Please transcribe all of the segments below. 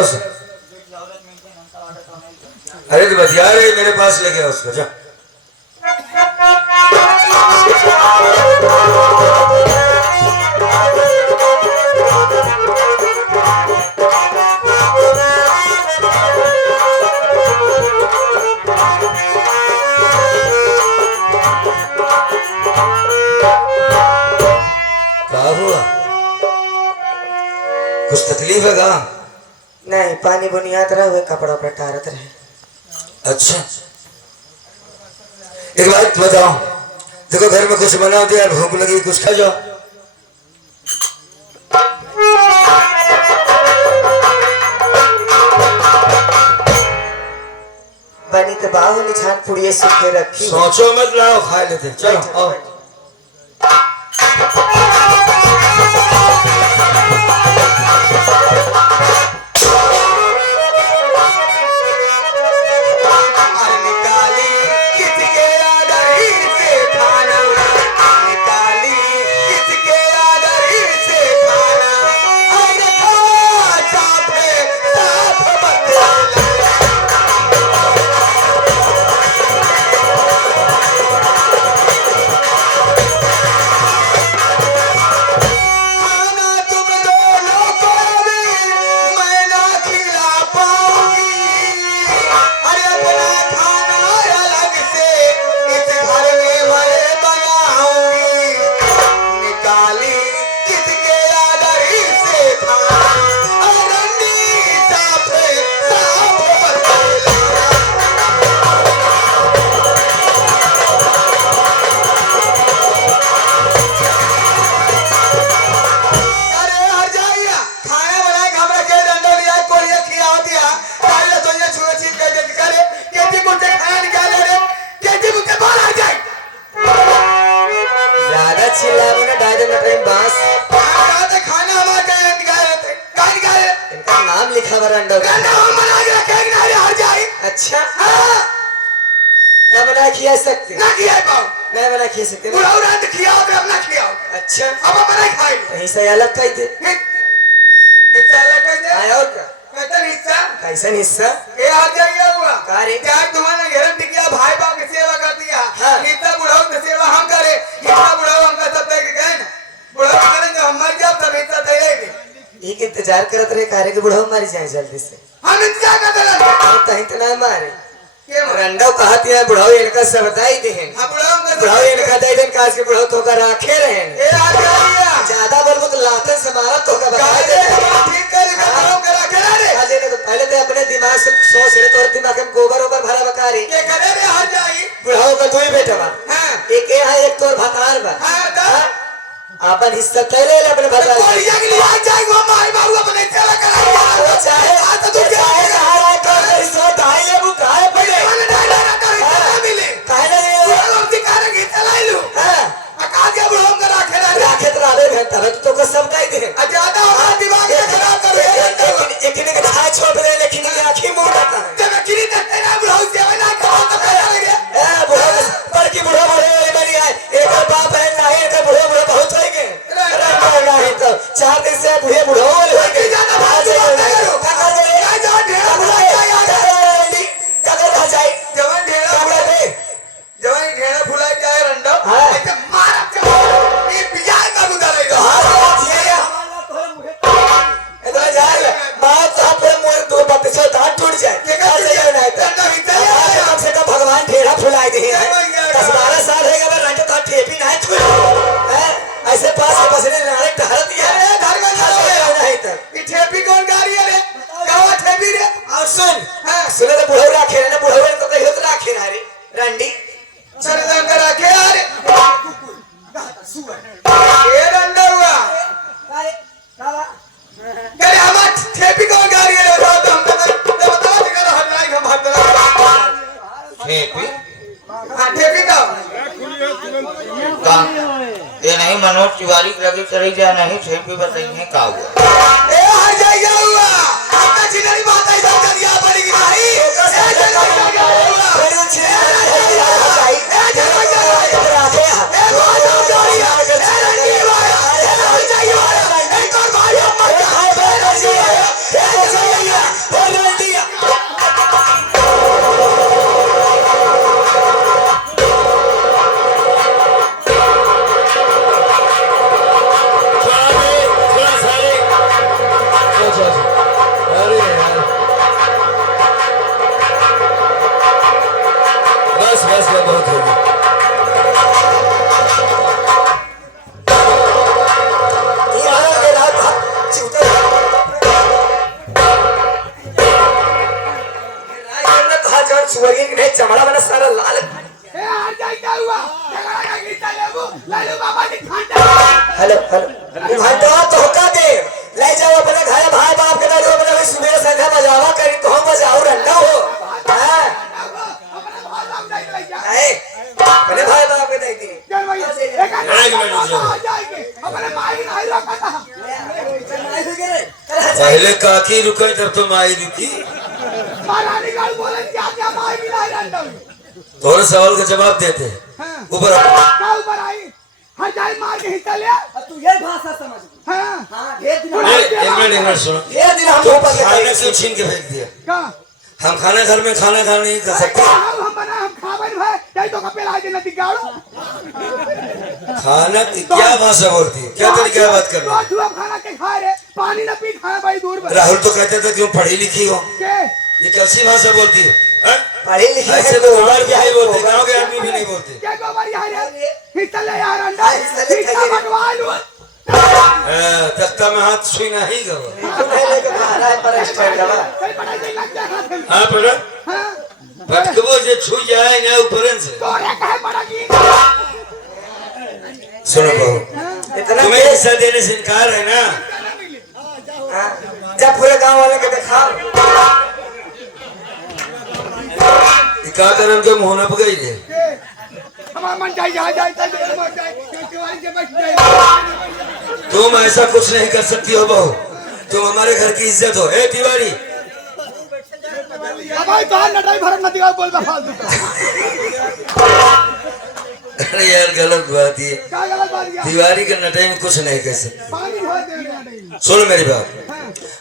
उसे। अरे तो बतिया रे, मेरे पास लेके आओ उसको, जा। क्या हुआ? कुछ तकलीफ है क्या? नहीं, पानी बुनियाद रहा हुए, कपड़ा पर टारत रहे। अच्छा, एक बात बताओ, देखो घर में कुछ बना दिया, भूख लगी, कुछ खा जाओ। बनी तो बाहु निछान पुड़िए सूखे रखी। सोचो मत, लाओ खा लेते, चलो आओ। नाम लिखा वरंडो का। अच्छा, ना बना खिया सकते, ना खिया पाओ, ना बना खिया सकते, बुलाओ रात खियाओ तो अपना खियाओ। अच्छा, अब अपना खाई हिस्सा अलग खाई थे, हिस्सा अलग कर दे। आया और क्या? कैसा हिस्सा? कैसा हिस्सा? ये आ जाइए हुआ। कारे? यार तुम्हारा घेरन टिकिया भाई बाप की सेवा कर दिया। हाँ। इतना बुढ़ाओ की सेवा हम करे, इतना बुढ़ाओ हमका सब दे के गए ना। बुढ़ाओ करेंगे हम मर जाओ तब इतना दे लेंगे। एक इंतजार करत रहे कारे के बुढ़ाओ मारी जाए जल्दी से। हम इंतजार करते रहते। तहीं तो ना मारे। के मारे? रंडो कहत है बुढ़ाओ इनका सब बताई देहन। हम बुढ़ाओ का बुढ़ाओ इनका दे देन काज के बुढ़ाओ तो का राखे रहेन। ये आ जाइए। ज्यादा बोलबो तो लाते से मारा तो का बता काहे दे। ठीक कर बुढ़ाओ का रखे ना रे। आज ने तो पहले तो अपने दिमाग से सोच रहे, तोर दिमाग में गोबर ओबर भरा बकारी। के करे रे आ जाई। बुढ़ाओ का दुई बेटा बा। हां। एक ए है, एक तोर भतार बा। हां दा। अपन हिस्सा तैले ले अपने भतार। कोरिया के लिए आ जाए वो माई बाबू अपने सेवा कराएगा। वो चाहे आ तो तू चाहे सहारा कर हिस्सा ढाई ले वो काहे पड़े। मैंने डाला ना तो इतना मिले। काहे नहीं वो हम दिखाने की चलाई लूं। हां, आकाश के बुढ़ाओ का रखे ना रे। राखे तो राधे घंटा तो को सब दे दे। ज्यादा हमारा दिमाग में खराब कर रहे एक ने का छोड़ दे, लेकिन ये आंखें मुंह जाता है। जब किरी तक ना बुढ़ाओ सेवा ना करो तो क्या करेंगे? ए बुढ़ा पर की बुढ़ा बुढ़े बनी है, एक बाप है ना है तो बुढ़ा बुढ़ा बहुत होएंगे। अरे ना है तो 4 दिन से बुढ़े बुढ़ा होएंगे। ज्यादा बात करो। क्या जान ढेरा बुढ़ा जाए। जवान ढेरा फुलाई जाए रंडो। ऐसे मार के ये बियाह का बुदा ले लो। भगवान ढेरा फुलाई दे 10-12 साल है रंट तो ठेपी नहीं ऐसे पास के पसने नारे टहर दिया नहीं तक ये ठेपी कौन गाड़ी है रे? गावा ठेपी रे। और सुन तो बुढ़ऊ राखे ना, बुढ़ऊ तो कहियो तो राखे ना रे रंडी चल का रखे यार। ये रंडा हुआ। करे हमार ठेपी कौन गाड़ी है रे? तो हम तो बताओ कि करो हटनाई हम हटना। ठेपी हां ठेपी का ये नहीं मनोज तिवारी लगे चली जा नहीं ठेपी बताइए का हुआ। ए हर जाएगा हुआ। आपका चिन्हरी बात है सब जरिया पड़ेगी भाई। ए जरिया हुआ। बड़े छे ए जरिया चमड़ा बना सारा लाल। ए आ जाए क्या हुआ झगड़ा का गीता लेबू लालू बाबा ने खाटा हेलो हेलो घंटा तो का दे ले जाओ अपने घर भाई बाप के दारू अपने सुबह संध्या बजावा करी तो हम बजाओ रंडा हो। हां अपने भाई बाप के दे दी चल भैया एक मिनट आ जाएंगे अपने माई नहीं रखा पहले काकी रुके तब तो माई रुकी। महारानी गाल बोले क्या क्या माई नहीं रंडा थोड़े सवाल का जवाब देते ऊपर क्या ऊपर आई हर जाए मार के हिस्सा ले तू ये भाषा समझ। हां हाँ ढेर दिन एक मिनट सुनो। ये दिन हम तो ऊपर खाने से छीन के फेंक दिया। का हम खाना घर में खाना खा नहीं कर सकते। हम बना हम खावन भाई जाई तो कपे ला देना दिगाड़ो खाना की क्या भाषा बोलती है, क्या तरीके की बात कर रही है? तू अब खाना के खा रे पानी ना पी खाना भाई दूर में राहुल तो कहते थे कि तुम पढ़ी लिखी हो, के ये कैसी भाषा बोलती है? पढ़ी लिखी ऐसे तो हमारे भी नहीं बोलते, गाँव के आदमी भी नहीं बोलते। क्या गोबर यहाँ रे हिस्सा ले यार अंडा हिस्सा बटवा लूं तख्ता में हाथ छुई नहीं गवा। नहीं लेके बाहर आए पर स्टैंड लगा। कई पढ़ाई नहीं लग जा हाथ में हाँ पड़ा हां भटकबो जे छू जाए ना ऊपर से। तोरे कहे पड़ा की सुनो बहू, इतना तुम्हें हिस्सा देने से इनकार है ना? जब पूरे गांव वाले के दिखाओ क्या करन के मुंह न पकई रे। हमारा मन जाए जहाँ जाए चल देर मर जाए केवारी के बैठ जाए तुम ऐसा कुछ नहीं कर सकती हो बहू, तुम हमारे घर की इज्जत हो। ए तिवारी अब भाई तो नटाई भरत नदी का बोल फालतू अरे यार गलत बात ये। क्या गलत बात किया तिवारी के नटाई में कुछ नहीं कर सकते। पानी हो दे नटाई सुन मेरी बात,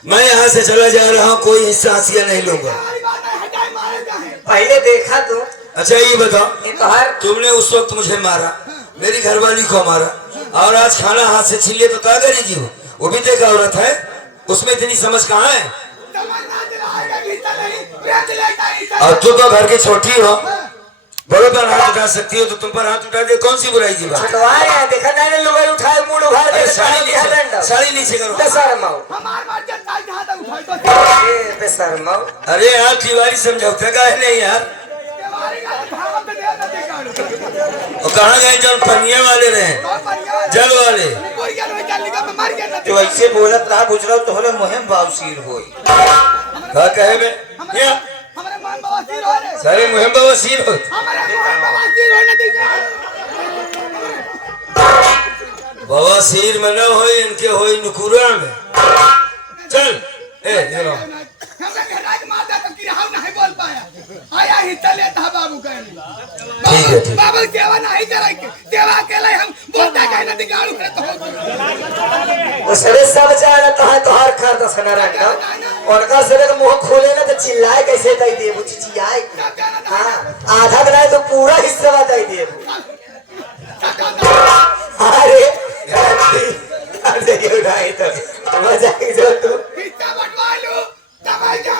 मैं यहाँ से चला जा रहा हूँ, कोई हिस्सा हासिया नहीं लूंगा। हमारी बात है हटाई मारे जाए पहले देखा तू अच्छा ये बताओ, ये तो हर तुमने उस वक्त मुझे मारा, मेरी घरवाली को मारा, और आज खाना हाथ से छीन लिया तो क्या करेगी वो भी तो एक औरत है, उसमें इतनी समझ कहाँ है? तमन्ना दिलाएगा हिस्सा नहीं बेच लेता हिस्सा और तू तो घर की छोटी हो, बड़ों पर हाथ उठा सकती हो, तो तुम पर हाथ उठा दे, कौन सी बुराई की बात? छटवाए हैं देखा नहीं लोग उठाए मुंह उघाड़ के साड़ी नीचे करो। बेशर्माओ हमार बात जनता जहाँ तक उठाई तो ये बेशर्माओ। अरे यार तिवारी समझौते का है नहीं यार। केवारी का भाव तो दे नदी काढ़ो और कहाँ गए जब पनिया वाले रहे, कौन बनिया जल वाले? कोई क्या नहीं चल निकल मर गया नदी तो ऐसे बोलत रहा बुझलो तोहरे मुहिम बावसीर होई। क्या कहे बे? क्या हमारे मन बवासीर हो रे सारे मुहिम बवासीर हो? हमारे मन बवासीर हो नदी बवासीर में न हो, इनके हो नुकुरा में। चल ए चलो। हमरा के राज माता तो की हाउ नहीं बोल पाया आया हिस्सा लेता है बाबू का ठीक है, ठीक। बाबू सेवा नहीं करेंगे सेवा के लिए हम बोलते कहीं नदी गाड़ू करे तो उसरे सब जानता है तो हर खर दसना रखना और का से के मुंह खोले ना तो चिल्लाए कैसे दई दे वो चिचियाए। हां आधा बनाए तो पूरा हिस्सा दई दे। अरे अरे ये उठाए तो मजा ही जो तू हिस्सा बंटवा लो दवाई जा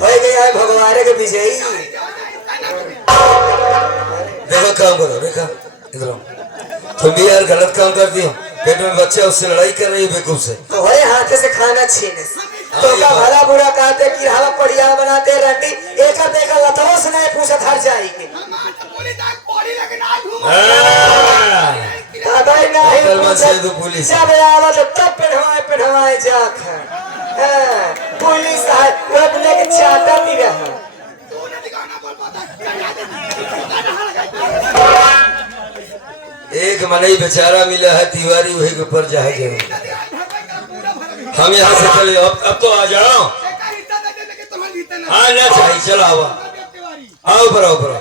हो गया है भगवान के विजयी। देखो काम करो, देखो इधर आओ। तुम भी यार गलत काम करती हो, पेट में बच्चा उससे लड़ाई कर रही है बेवकूफ से। तो वही हाथ से खाना छीने तो का भला बुरा कहते कि हवा पड़िया बनाते रंडी एक देखा लतवो से नहीं पूछत हर जाएगी हमार तो पुलिस आग पौड़ी लगे ना घूम तबै नहीं कल मत से पूछत दो पुलिस। जब आवत तब पिढ़वाए जाख पुलिस है रखने के चाहता नहीं रहा। तू नदी गाना बोल पाता एक मनई बेचारा मिला है तिवारी, वही के ऊपर जहाज है। हम यहाँ से चले, अब तो आ जाओ। हाँ ना चाहिए, चलो आओ आओ ऊपर आओ ऊपर आओ।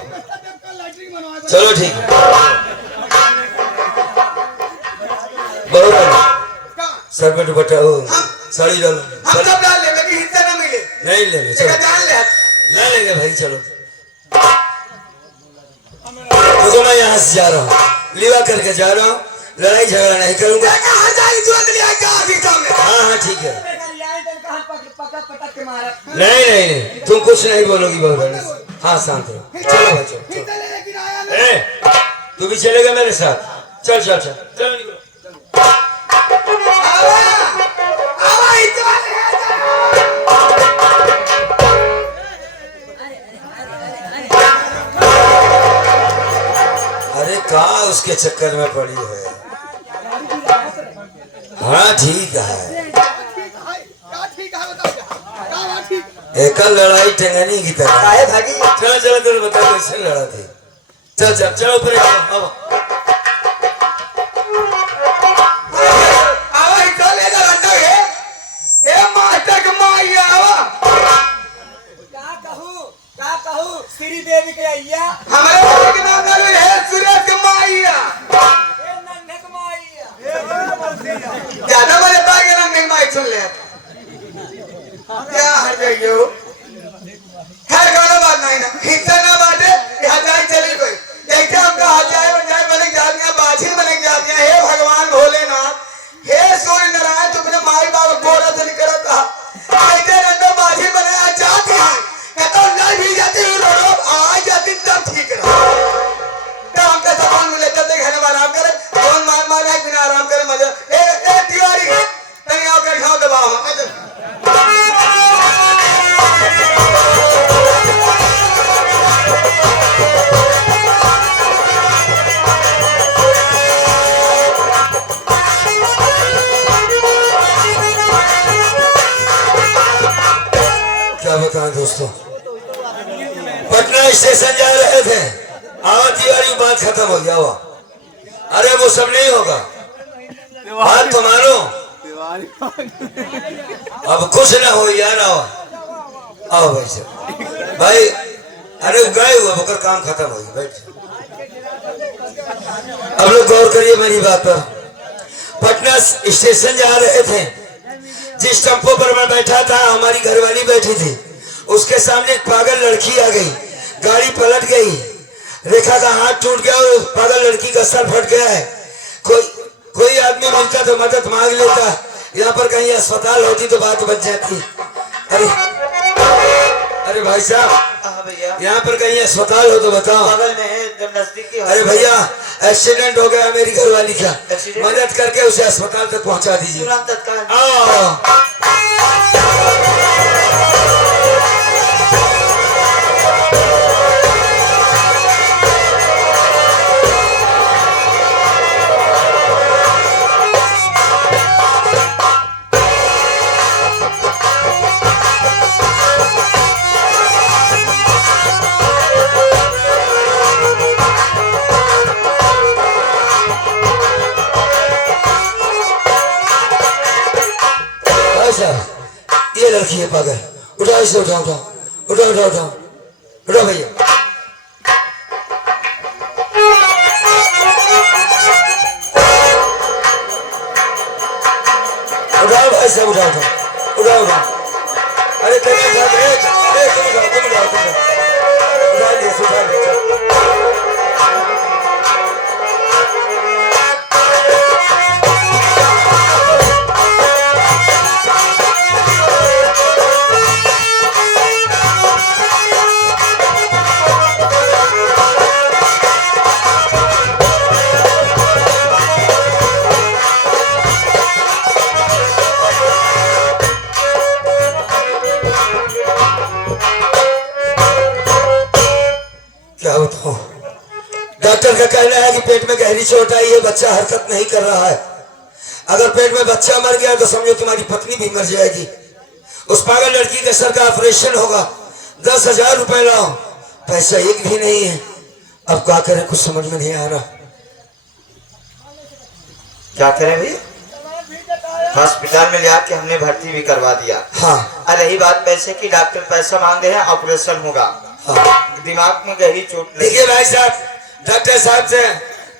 चलो ठीक है, बहुत सर पे दुपट्टा हो, साड़ी डालो। हम सब डाल ले लेकिन हिस्सा ना मिले नहीं लेंगे, चलो डाल ले ले लेंगे भाई, चलो। देखो मैं यहाँ से जा रहा हूँ, लिवा करके जा रहा हूँ, लड़ाई झगड़ा नहीं करूंगा। हाँ हाँ ठीक है, नहीं नहीं नहीं तुम कुछ नहीं बोलोगी बहुत। हाँ शांत रहो, चलो भाई चलो। ए, तू भी चलेगा मेरे साथ? चल चल चल चल निकलो। उसके चक्कर में पड़ी है। हाँ ठीक है, एक लड़ाई टंगनी की तरह। काहे भागी? चलो चलो चलो बता कैसे लड़ा थे। चल चल चलो ऊपर आओ। आवा ही चल ले जा रंडा है ए मास्टर के माई आवा का कहूँ श्री देवी के अय्या हमारे बाबा के नाम डालो है सूरज के माईया ज्यादा बड़े बाग के नाम नहीं माई सुन ले क्या हट जाइयो खैर कोनो बात नहीं ना हिस्सा ना बाटे यहाँ जाए चली गई देखते हमका हाथ जाए बन जाए बने जातियाँ बाछी बने जातियाँ हे भगवान भोलेनाथ हे सूर्य नारायण तुमने माई बाबा गोरा से निकला था ऐसे रंगो बाछी बने आज जाती हैं या तो नहीं भी जाती हूँ रो आ जाती तब ठीक रहा तब हमका सामान मिले तब तक घर में आराम करे कौन मार मार है बिना आराम करे मजा ए तिवारी तनी आओ कर खाओ दबाओ क्या बताएं दोस्तों, पटना स्टेशन जा रहे थे, आवा तिवारी बात खत्म हो गया। हुआ अरे वो सब नहीं होगा, बात तो मानो। अब कुछ ना हो यार, आओ भाई साहब भाई। अरे गए हुआ बकर काम खत्म हो गया, बैठ। अब लोग गौर करिए मेरी बात पर। पटना स्टेशन जा रहे थे, जिस टेम्पो पर मैं बैठा था हमारी घरवाली बैठी थी, उसके सामने एक पागल लड़की आ गई, गाड़ी पलट गई, रेखा का हाथ टूट गया और पागल लड़की का सर फट गया है। कोई आदमी मिलता तो मदद मांग लेता, यहाँ पर कहीं अस्पताल होती तो बात बच जाती। अरे भाई साहब भैया यहाँ पर कहीं अस्पताल हो तो बताओ। बगल में है जब नजदीकी अरे भैया एक्सीडेंट हो गया मेरी घरवाली का, एक्सीडेंट? मदद करके उसे अस्पताल तक पहुँचा दीजिए। तुरंत तत्काल आओ। ये लड़की है पागल, उठाओ इसे, उठाओ उठाओ उठाओ उठाओ उठाओ उठाओ भैया। उठाओ भाई साहब, उठाओ उठाओ उठाओ उठाओ। अरे तुम उठाओ, तुम उठाओ तुम उठाओ तुम उठा लिए, उठा लिए। क्या बताऊं, डॉक्टर का कहना है कि पेट में गहरी चोट आई है, बच्चा हरकत नहीं कर रहा है। अगर पेट में बच्चा मर गया तो समझो तुम्हारी पत्नी भी मर जाएगी। उस पागल लड़की के सर का ऑपरेशन होगा, 10,000 रुपए लाओ, पैसा एक भी नहीं है। अब क्या करें, कुछ समझ में नहीं आ रहा। क्या करें भैया? हॉस्पिटल में ले आके हमने भर्ती भी करवा दिया। हाँ रही बात पैसे की, डॉक्टर पैसा मांग रहे हैं, ऑपरेशन होगा। हाँ दिमाग में गहरी चोट लगी। देखिए भाई साहब, डॉक्टर साहब से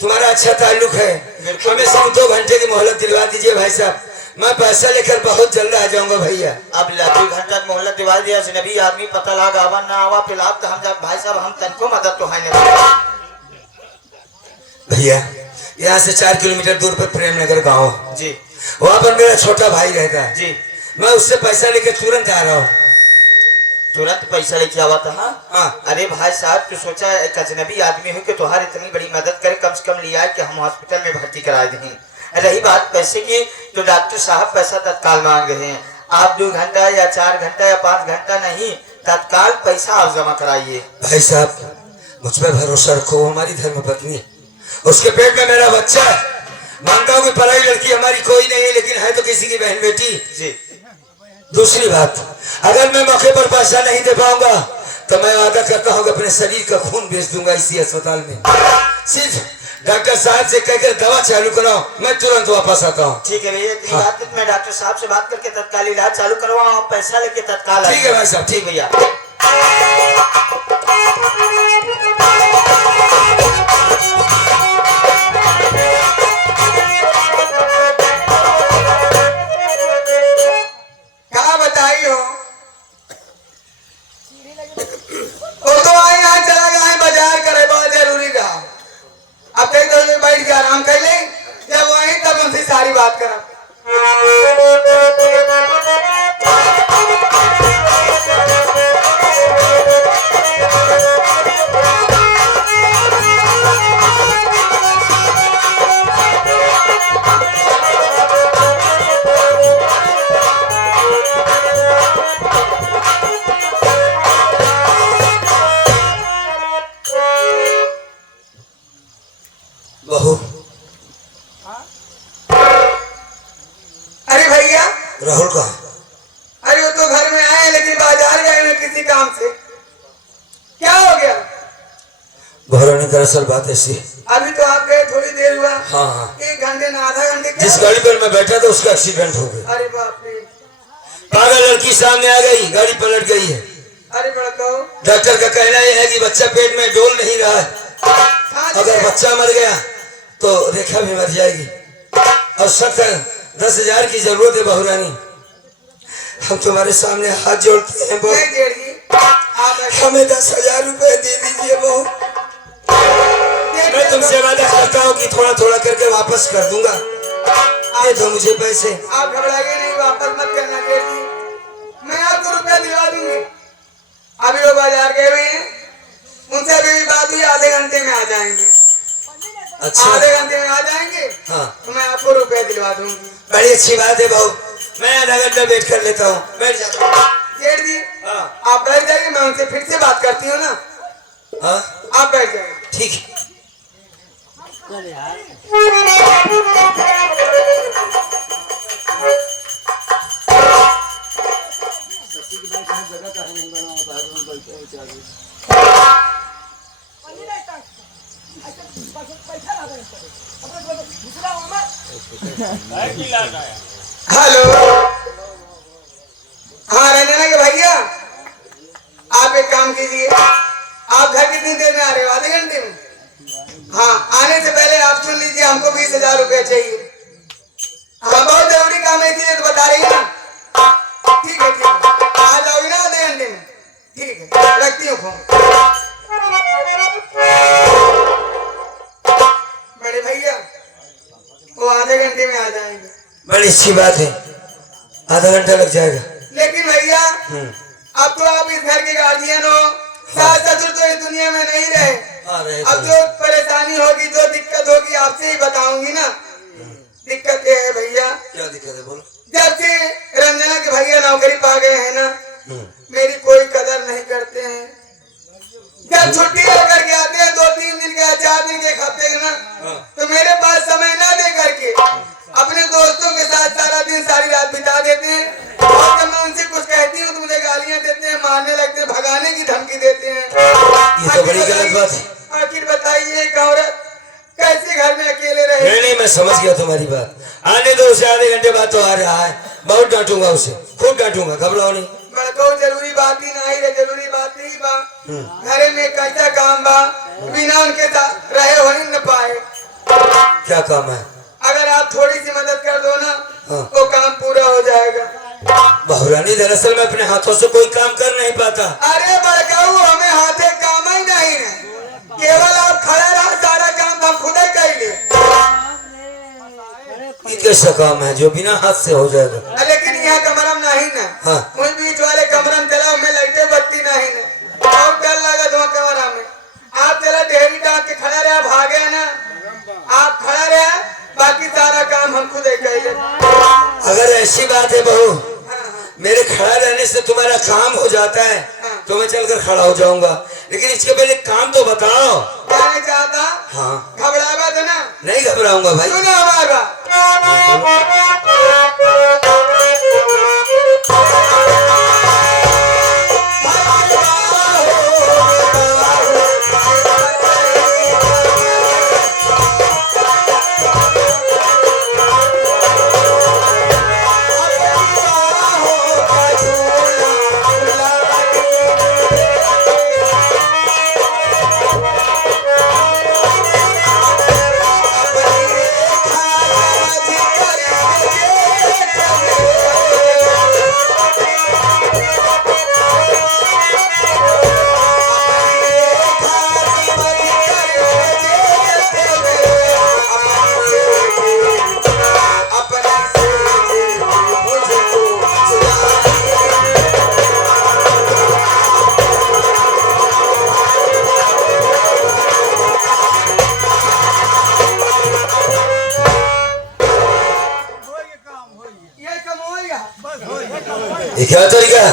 तुम्हारा अच्छा ताल्लुक है, हमें 2 घंटे की मोहलत दिलवा दीजिए भाई साहब। मैं पैसा लेकर बहुत जल्द आ जाऊंगा भैया। अब 2 घंटा की मोहलत दिलवा दिया, अजनबी आदमी पता लगा आवा ना आवा फिलहाल तो हम जब भाई साहब हम तनको मदद तो है भैया। यहाँ से 4 किलोमीटर दूर पर प्रेम नगर गाँव जी, वहाँ पर मेरा छोटा भाई रहता है जी। मैं उससे पैसा लेकर तुरंत आ रहा हूँ। तुरंत पैसा लेके आवा था। हाँ। अरे भाई साहब तू सोचा एक अजनबी आदमी हो कि तुम्हारी इतनी बड़ी मदद करे, कम से कम लिया कि हम हॉस्पिटल में भर्ती करा दें। रही बात पैसे की तो डॉक्टर साहब पैसा तत्काल मांग रहे हैं। आप 2 घंटा या 4 घंटा या 5 घंटा नहीं, तत्काल पैसा आप जमा कराइए। भाई साहब मुझ पर भरोसा रखो, वो हमारी धर्मपत्नी है, उसके पेट में मेरा बच्चा है। मानता हूँ कि पराई लड़की हमारी कोई नहीं है, लेकिन है तो किसी की बहन बेटी। जी दूसरी बात, अगर मैं मौके पर पैसा नहीं दे पाऊंगा तो मैं वादा करता हूँ कि अपने शरीर का खून बेच दूंगा इसी अस्पताल में। सिर्फ डॉक्टर साहब से कहकर दवा चालू कराओ, मैं तुरंत वापस आता हूँ। ठीक है भैया, इतनी बात है, मैं डॉक्टर साहब से बात करके तत्काल इलाज चालू करवाऊँ, आप पैसा लेके तत्काल। ठीक है भाई साहब, ठीक भैया। कहा बताई हो वो तो आई यहाँ चला गया बाजार करे, बहुत जरूरी रहा। अब कहीं तो बैठ के आराम कर ले, जब वहीं तब उनसे सारी बात करा। बहू, अरे भैया, राहुल का अरे वो तो घर में आए लेकिन बाजार गए हुए किसी काम से। क्या हो गया? भौरानी, दरअसल बात ऐसी, अभी तो आप गए, थोड़ी देर हुआ। हाँ हाँ, 1 घंटे ना आधा घंटे। जिस गाड़ी पर मैं बैठा था उसका एक्सीडेंट हो गया। अरे बाप रे। पागल लड़की सामने आ गई, गाड़ी पलट गई है। अरे बड़ा कहो। डॉक्टर का कहना यह है कि बच्चा पेट में डोल नहीं रहा है। अगर बच्चा मर गया तो रेखा भी मर जाएगी और सख्त 10,000 की जरूरत है। बहुरानी, हम तुम्हारे सामने हाथ जोड़ते हैं बहू, हमें 10,000 रुपए दे दीजिए बहू। मैं तुमसे वादा करता हूँ कि थोड़ा थोड़ा करके वापस कर दूंगा। दे दो मुझे पैसे। आप घबराइए नहीं, वापस मत करना जेठ जी, मैं आपको रुपया दिलवा दूंगी। अभी वो बाजार गए हुए हैं, उनसे अभी भी बात हुई, आधे घंटे में आ जाएंगे। अच्छा, आधे घंटे में आ जाएंगे। हाँ, तो मैं आपको रुपया दिलवा दूंगी। बड़ी अच्छी बात है बहू, मैं आधा घंटा वेट कर लेता हूँ, बैठ जाता हूँ। जेठ जी, हाँ आप बैठ जाइए, मैं उनसे फिर से बात करती हूँ ना। हाँ, आप बैठ जाइए। ठीक है। हेलो, हाँ रंजना के भैया, आप एक काम कीजिए, आप घर कितनी देर में आ रहे हो? आधे घंटे में? हाँ, आने से पहले आप सुन लीजिए, हमको 20,000 रुपए चाहिए। हाँ, बहुत जरूरी काम है, इसलिए तो बता रही है ना। ठीक है, ठीक है, आ जाओगी ना आधे घंटे में? ठीक है, रखती हूँ फोन। बड़े भैया, वो आधे घंटे में आ जाएंगे। बड़ी अच्छी बात है, आधा घंटा लग जाएगा। लेकिन भैया, अब तो आप इस घर के गार्जियन हो, सास ससुर तो इस दुनिया में नहीं रहे। अब जो परेशानी होगी, जो दिक्कत होगी, आपसे ही बताऊंगी ना। दिक्कत ये है भैया, क्या दिक्कत है बोलो। जब से रंजना के भैया नौकरी पा गए हैं ना, मेरी कोई कदर नहीं करते हैं। जब छुट्टी लेकर के आते हैं 2-3 दिन के, 4 दिन के, 1 हफ्ते के ना, तो मेरे पास समय ना दे करके अपने दोस्तों के साथ सारा दिन सारी रात बिता देते हैं। और जब मैं उनसे कुछ कहती हूँ तो मुझे गालियाँ देते हैं, मारने लगते हैं, भगाने की धमकी देते हैं। ये तो बड़ी गलत बात है। आखिर बताइए, एक औरत कैसे घर में अकेले रहे? नहीं नहीं, मैं समझ गया तुम्हारी बात। आने दो उसे, आधे घंटे बाद तो आ रहा है। बहुत डांटूंगा उसे, खूब डांटूंगा, घबराओ नहीं। बहुत जरूरी बात ही नहीं रे, जरूरी बात नहीं बा। घरे में कैसा काम बा, बिना उनके साथ रहे हो नहीं न पाए। क्या काम है? अगर आप थोड़ी सी मदद कर दो ना, हाँ। वो काम पूरा हो जाएगा। बहुरानी, दरअसल मैं अपने हाथों से कोई काम कर नहीं पाता। अरे बड़काऊ, हमें हाथे काम ही नहीं है, केवल आप खड़ा रहा, सारा काम हम खुद ही कर ले। ये कैसा काम है जो बिना हाथ से हो जाएगा? लेकिन यहाँ कमरम नहीं ना। हाँ। मुझ बीच वाले कमरम चला, मैं लाइटे बत्ती नहीं ना, बहुत डर लगा दो कमरा में। आप चला ढेरी डाल के खड़ा रहा, भागे ना, आप खड़ा रहा, बाकी सारा काम हम खुद ही कर ले। अगर ऐसी बात है बहू, मेरे खड़ा रहने से तुम्हारा काम हो जाता है, तो मैं चलकर खड़ा हो जाऊंगा, लेकिन इसके पहले काम तो बताओ। कहना चाहता हाँ घबरावा तो ना, नहीं घबराऊंगा भाई। सुनो हमारा ये क्या तरीका है?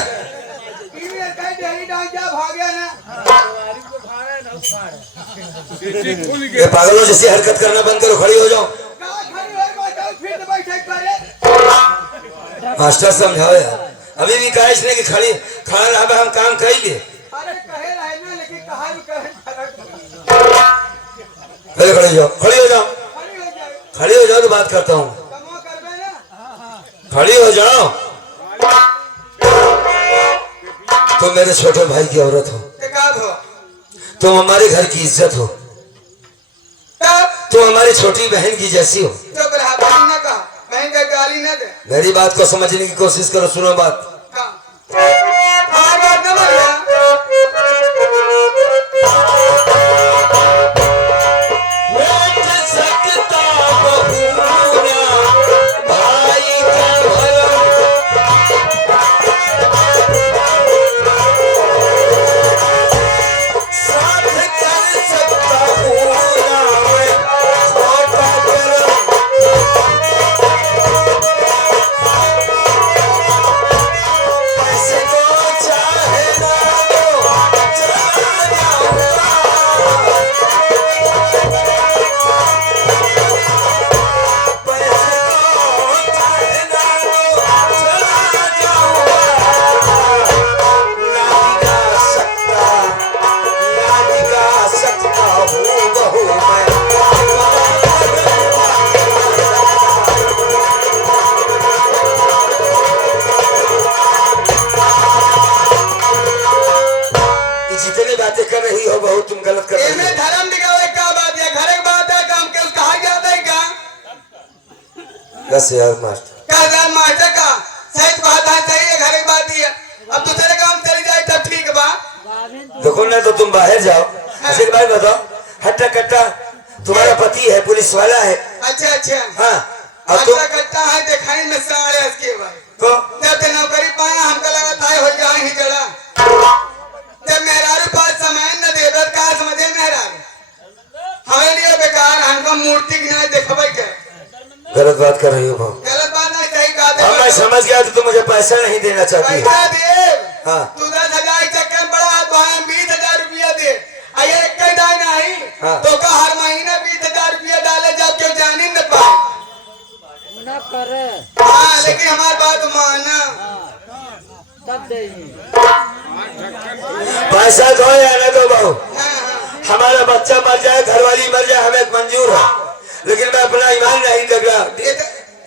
ये पागलों जैसी हरकत करना बंद करो, खड़ी हो जाओ। मास्टर समझाओ यार, अभी भी कहा इसने कि खड़ी खड़ा रहा, हम काम करेंगे। खड़े खड़े हो जाओ, खड़ी हो जाओ, खड़ी हो जाओ तो बात करता हूँ। खड़ी हो जाओ। तुम मेरे छोटे भाई की औरत हो, तुम हमारे घर की इज्जत हो, तुम हमारी छोटी बहन की जैसी हो। मेरी बात को समझने की कोशिश करो, सुनो बात। कर रही हो बहुत, तुम गलत कर रही हो। धर्म दिखावे क्या बात है? घर की बात है, काम के कहा जाता है क्या? 10,000 मास्टर क्या जान मास्टर का सही बात है, सही है, घर की बात ही है। अब दूसरे काम चली जाए तब ठीक बा। देखो ना, तो तुम बाहर जाओ। ऐसे एक बात बताओ, हट्टा कट्टा तुम्हारा पति है, पुलिस वाला है। अच्छा अच्छा हाँ, और तुम कट्टा है दिखाई में सारे इसके भाई तो जब ते नौकरी पाया हमको लगा ताई हो जाए ही जड़ा। जब मेहरारू पास समय न देवे का समझे मेहरारू हमें लिए बेकार हमको मूर्ति की नहीं देखबे के। गलत बात कर रही हो भाव। गलत बात नहीं, सही बात है। मैं समझ गया तो तुम मुझे पैसा नहीं देना चाहती है। पैसा दे। हाँ। तू 10,000 चक्कर बड़ा तो हम 20,000 रुपया दे। आये एक कई दाई नहीं। हाँ। तो का हर महीने 20,000 रुपया डाले जब क्यों जानी न पाए। ना करे। हाँ, लेकिन हमारी बात मानना। तब देंगे। पैसा दो या न दो बहू, हाँ, हाँ। हमारा बच्चा मर जाए, घरवाली मर जाए, हमें मंजूर है, लेकिन मैं अपना ईमान नहीं लग रहा।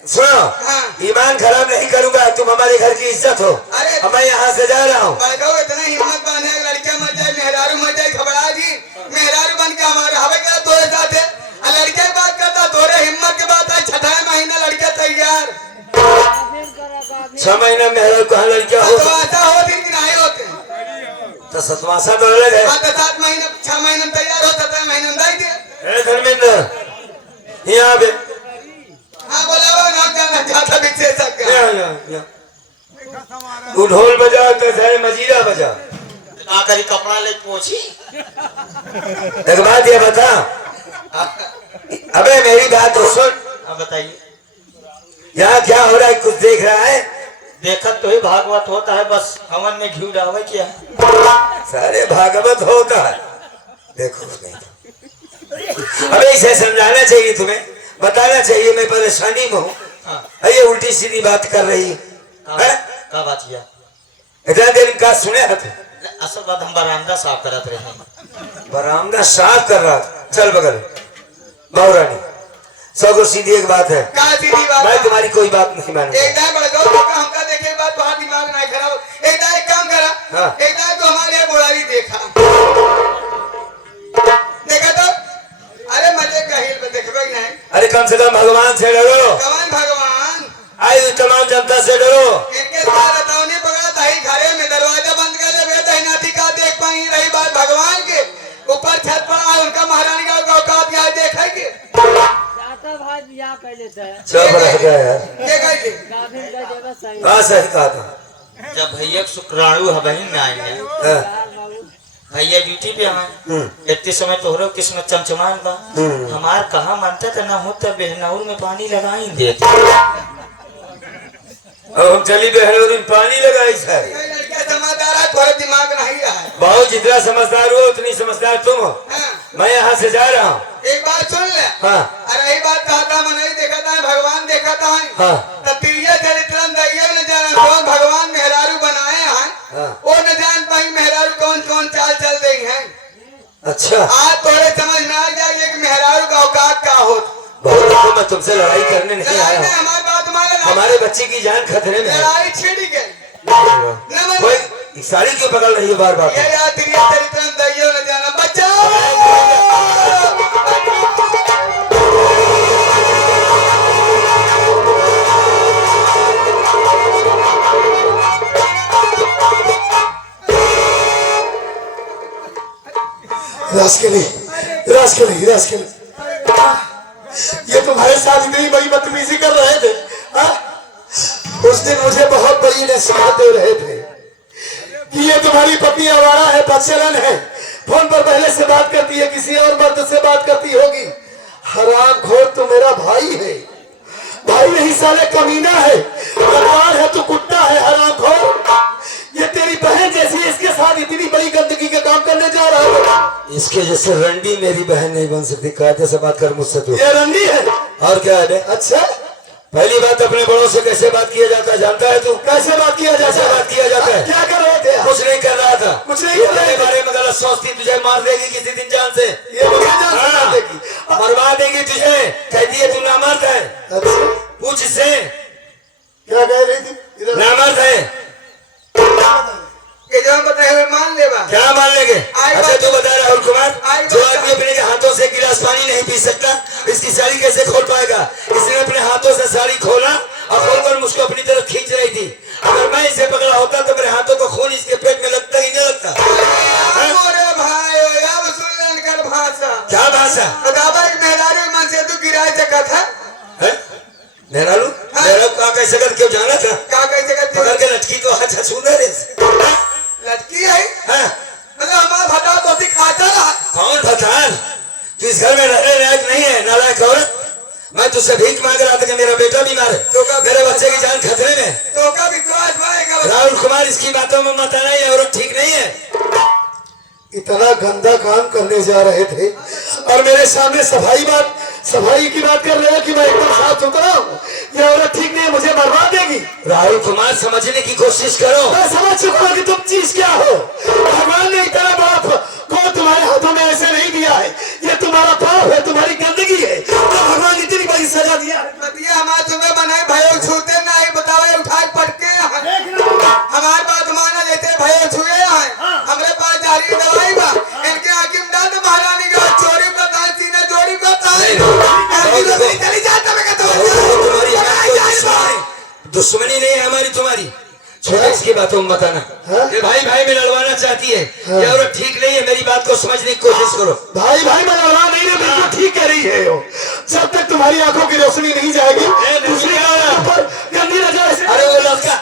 सुनो, हाँ। ईमान खराब नहीं करूंगा। तुम हमारे घर की इज्जत हो। अरे अब मैं यहाँ से जा रहा हूँ। इतना हिम्मत बांधे, लड़कियां मर जाए, मेहरारू मर जाए, घबरा जी मेहरारू बन के हमारे हवे क्या तोरे साथ है। लड़के की बात करता तोरे हिम्मत की बात है। 6 महीना लड़के तैयार, 6 महीने मेहरारू कहाँ लड़कियां हो? सतवासा हो दिन की नहीं होते। तो सतवासा तो अलग है। 7 महीने 6 महीने तैयार हो, 7 महीने दाई दे। धर्मेंद्र यहाँ पे हाँ बोला वो नाम जाना चाहता विशेषज्ञ तू ढोल बजा तो सारे मजीरा बजा। आखिरी कपड़ा ले पहुंची। एक बात ये बता, अबे मेरी बात तो सुन। अब बताइए। यहाँ क्या हो रहा है, कुछ देख रहा है? देखत तो ही भागवत होता है, बस हवन में घी डावे क्या। सारे भागवत होता है, देखो नहीं। अबे इसे समझाना चाहिए, तुम्हें बताना चाहिए मैं परेशानी में हूँ। हाँ। ये उल्टी सीधी बात कर रही है। का बात किया? इतना देर का सुने हाथ असल बात हम बरामदा साफ करत रहे हैं। बरामदा साफ कर रहा था। चल बगल बहुरानी, सौ को सीधी एक बात है, का सीधी बात मैं तुम्हारी कोई बात नहीं मानूंगा। एक दाए बड़ गौ का हमका देखे बात बहुत दिमाग नहीं खराब। एक दाए एक काम करा। हाँ। एक दाए तो हमारे यहाँ बुढ़ारी देखा तो अरे मजे का हिल में देखबे नहीं। अरे कम से कम भगवान से डरो, कौन भगवान? आई तमाम जनता से डरो। इनके साथ रतौनी पकड़ा दही घरे में दरवाजा बंद कर ले दही नाती का देख पाई। रही बात भगवान के ऊपर छत पर आए उनका महारानी का औकात यहाँ देखेंगे। सब रह गया यार, ये कैसे? हाँ सही कहा था। जब भैया शुक्राणु हबहीन में आएंगे, हाँ, भैया ड्यूटी पे आए, इतने समय तोहरो किस्मत चमचमान बा। हमार कहा मानता था ना होता बेहनौर में पानी लगा ही देते। अब हम चली बहनों में पानी लगाई सर। ये लड़का समझदार है, थोड़ा दिमाग नहीं रहा है। बहुत जितना समझदार हो उतनी समझदार तुम हो। हाँ। मैं यहाँ से जा रहा हूँ। एक बात सुन ले। हाँ। अरे यही बात कहा था, मैं नहीं देखा था, भगवान देखा था। हाँ। तो तिरिया चरित्रम दैया न जान कौन भगवान मेहरारू बनाए हैं। हाँ। वो न जान पाई मेहरारू कौन कौन चाल चल रही हैं। अच्छा, आज थोड़े समझ में आ जाइए कि मेहरारू का औकात क्या हो। बहुत देखो मैं तुमसे लड़ाई करने नहीं लड़ाई आया में हूँ। हमारी बात मारे ना। हमारे बच्चे की जान खतरे में है। लड़ाई छिड़ गई। कोई साड़ी क्यों पकड़ रही है बार बार? ये यार तिरिया चरित्रम दैया न जाना बचाओ। रास्केली ये तुम्हारे साथ इतनी बड़ी बदतमीजी कर रहे थे। हाँ? उस दिन मुझे बहुत बड़ी नसीहत दे रहे थे कि ये तुम्हारी पत्नी आवारा है, बदचलन है, फोन पर पहले से बात करती है, किसी और मर्द से बात करती होगी। हरामखोर तो मेरा भाई है, भाई नहीं साले कमीना है, तलवार है तो कुत्ता है। हरामखोर, ये तेरी बहन जैसी है, इसके साथ इतनी बड़ी गंदगी का काम करने जा रहा है। इसके जैसे रंडी मेरी बहन नहीं बन सकती। कायदे से बात कर मुझसे तू। ये रंडी है। और क्या है बे? अच्छा, पहली बात अपने बड़ों से कैसे बात किया जाता है जानता है तू? कैसे बात किया जाता कैसे है? बात किया जाता है? क्या कर रहे थे आप? कुछ नहीं कर रहा था। कुछ नहीं ये कर रहे तेरे थे। बारे में गलत सोचती, तुझे मार देगी किसी दिन जान से। ये मुझे जान से मार देगी। मरवा देगी तुझे, कहती है तू नामर्द है। अच्छा, पूछ इससे, क्या कह रही थी? इधर नामर्द है। ये जो हम बताए हुए मान लेवा। क्या मान लेंगे? आई अच्छा बात- तू बता राहुल कुमार, आई जो बात- आदमी अपने हाथों से एक गिलास पानी नहीं पी सकता, इसकी साड़ी कैसे खोल पाएगा? इसने अपने हाथों से साड़ी खोला और खोलकर मुझको अपनी तरफ खींच रही थी। अगर मैं इसे पकड़ा होता तो मेरे हाथों को खून इसके पेट में लगता ही नहीं लगता। अरे भाई अब सुन लेन कर भाषा। क्या भाषा बतावा एक मेहरारू मन से तू गिराए सकत है? है? मेहरारू मेहरारू का कैसे कर क्यों जाना था? का कैसे करती पकड़ है? के लटकी तो अच्छा सुंदर है। लड़की है हाँ? मतलब हमारा भटा तो खाता रहा। कौन भतार? तू इस घर में रहने लायक नहीं है, नालायक औरत। मैं तुझसे भीख मांग रहा था कि मेरा बेटा बीमार है, तो मेरे बच्चे की जान खतरे में है। तो का विश्वास पाएगा? राहुल कुमार इसकी बातों में मत आना, ये औरत ठीक नहीं है। इतना गंदा काम करने जा रहे थे और मेरे सामने सफाई की बात कर रहे हो कि मैं एकदम साफ सुथरा हूँ। ये औरत ठीक नहीं है, मुझे बर्बाद देगी। राहुल कुमार समझने की कोशिश करो। मैं समझ चुका हूँ कि तुम चीज क्या हो। भगवान ने इतना बाप को तुम्हारे हाथों में ऐसे नहीं दिया है। ये तुम्हारा पाप है, तुम्हारी गंदगी है, तो भगवान इतनी बड़ी सजा दिया है। बतिया हमारे तुम्हें बनाए भाई छूते ना ही बतावे उठाए पटके हमारे बात माना लेते भाई छुए हैं। हमारे पास जारी दवाई बा इनके हाकिम डाल तो महारानी का चोरी का दान सीना जोड़ी का चली जाता मैं दुश्मनी नहीं है हमारी तुम्हारी। छोटे इसकी बातों में बताना। ये भाई भाई में लड़वाना चाहती है, ये औरत ठीक नहीं है। मेरी बात को समझने की कोशिश करो। भाई भाई मैं लड़वा नहीं रही, बिल्कुल ठीक कह रही है। वो जब तक तुम्हारी आंखों की रोशनी नहीं जाएगी दूसरी पर गंदी नजर से। अरे वो लड़का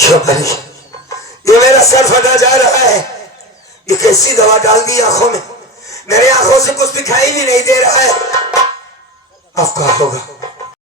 क्यों मरी? ये मेरा सर फटा जा रहा है। ये कैसी दवा डाल दी आंखों में? मेरे आंखों से कुछ दिखाई भी नहीं दे रहा है। अब क्या होगा?